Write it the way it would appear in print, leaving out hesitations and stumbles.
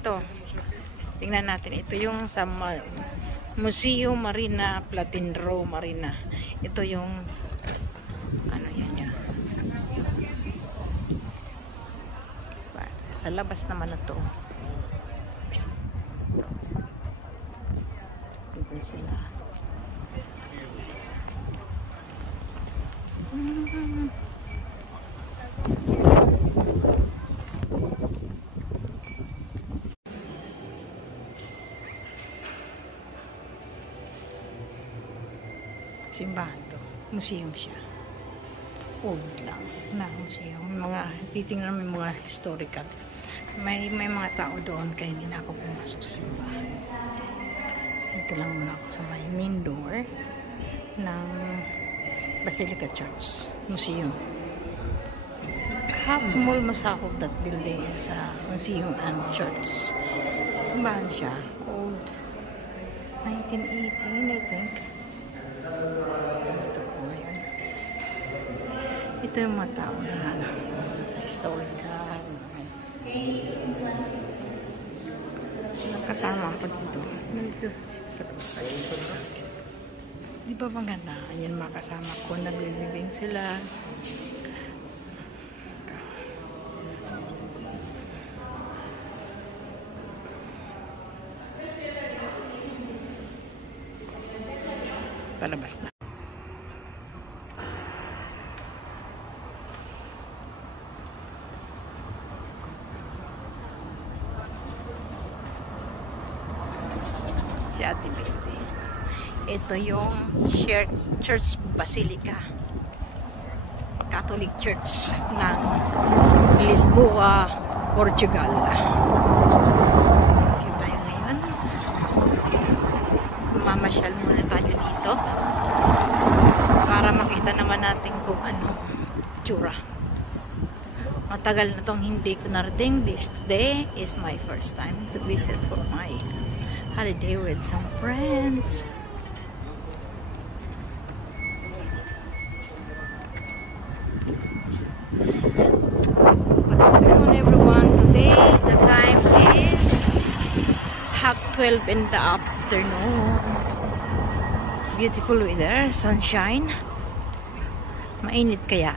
Ito, tingnan natin. Ito yung sa Museo Marina, Platinro Marina. Ito yung ano yan yan. Sa labas naman na to. Ito sila. Simbahan to. Museum siya. Old lang na museum. Mga, titingnan mo mga historical. May mga tao doon kaya hindi na ako pumasok sa simbahan. Ito lang muna ako sa may main door ng Basilica Church Museum. Half almost half of that building sa museum and church. Simbahan siya. Old 1918 I think. Ito po ngayon. Ito yung mga tao na sa historical. Nakasama ko dito. Nandito sa di ba maganda? Ayan mga kasama ko. Nagbibigay sila. Palabas na. Si Ate Betty. Ito yung Church Basilica. Catholic Church ng Lisboa, Portugal. Dito tayo ngayon. Mamasyal muna tayo dito para makita naman natin kung ano tsura. Matagal na tong hindi ko narating. This day is my first time to visit for my holiday with some friends. Good afternoon everyone. Today the time is 12:30 in the afternoon. Beautiful weather, sunshine. Mainit kaya.